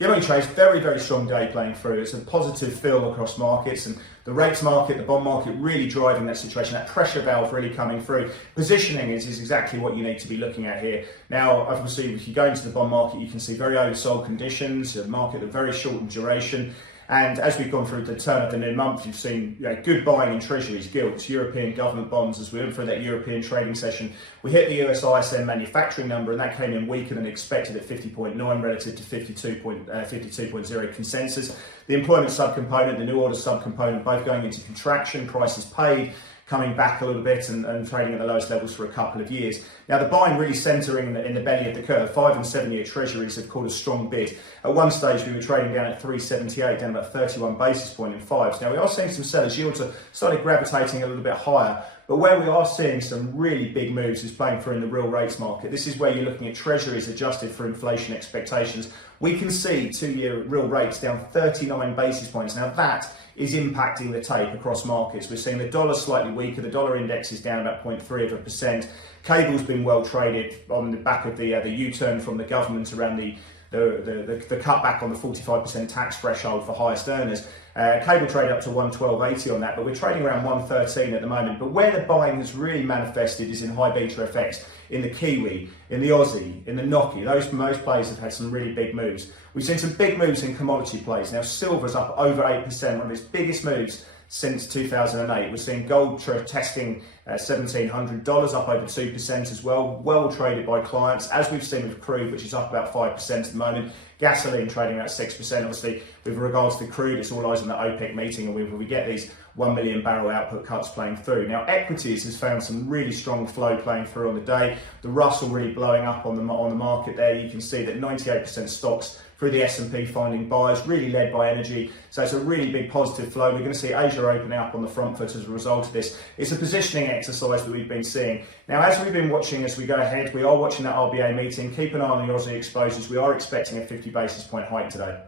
Yellow trades, very, very strong day playing through. It's a positive feel across markets, and the rates market, the bond market really driving that situation, that pressure valve really coming through. Positioning is exactly what you need to be looking at here. Now, obviously, if you go into the bond market, you can see very oversold conditions, a market of very short in duration. And as we've gone through the turn of the new month, you've seen good buying in treasuries, gilts, European government bonds. As we went through that European trading session, we hit the US ISM manufacturing number, and that came in weaker than expected at 50.9 relative to 52.0 consensus. The employment subcomponent, the new order subcomponent, both going into contraction, prices paid coming back a little bit and trading at the lowest levels for a couple of years. Now, the buying really centering in the belly of the curve. 5 and 7 year treasuries have called a strong bid. At one stage, we were trading down at 378, down about 31 basis point in fives. Now, we are seeing some sellers. Yields are started gravitating a little bit higher. But where we are seeing some really big moves is playing through in the real rates market. This is where you're looking at treasuries adjusted for inflation expectations. We can see 2-year real rates down 39 basis points. Now that is impacting the tape across markets. We're seeing the dollar slightly weaker. The dollar index is down about 0.3%. Cable's been well traded on the back of the U-turn from the government around the cutback on the 45% tax threshold for highest earners. Cable trade up to 112.80 on that, but we're trading around 113 at the moment. But where the buying has really manifested is in high beta effects, in the Kiwi, in the Aussie, in the Noki. Most players have had some really big moves. We've seen some big moves in commodity plays. Now, silver's up over 8%, one of its biggest moves since 2008. We're seeing gold testing $1,700, up over 2% as well. Well traded by clients, as we've seen with crude, which is up about 5% at the moment. Gasoline trading at 6%. Obviously, with regards to crude, it's all eyes on the OPEC meeting, and we get these 1 million barrel output cuts playing through. Now, equities has found some really strong flow playing through on the day. The Russell really blowing up on the market there. You can see that 98% stocks through the S&P finding buyers, really led by energy. So it's a really big positive flow. We're going to see Asia open up on the front foot as a result of this. It's a positioning exercise that we've been seeing. Now, as we've been watching as we go ahead, we are watching that RBA meeting. Keep an eye on the Aussie exposures. We are expecting a 50 basis point hike today.